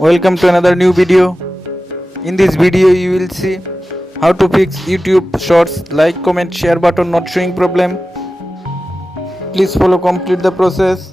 Welcome to another new video. In this video you will see how to fix YouTube shorts like, comment, share button not showing problem. Please follow complete the process.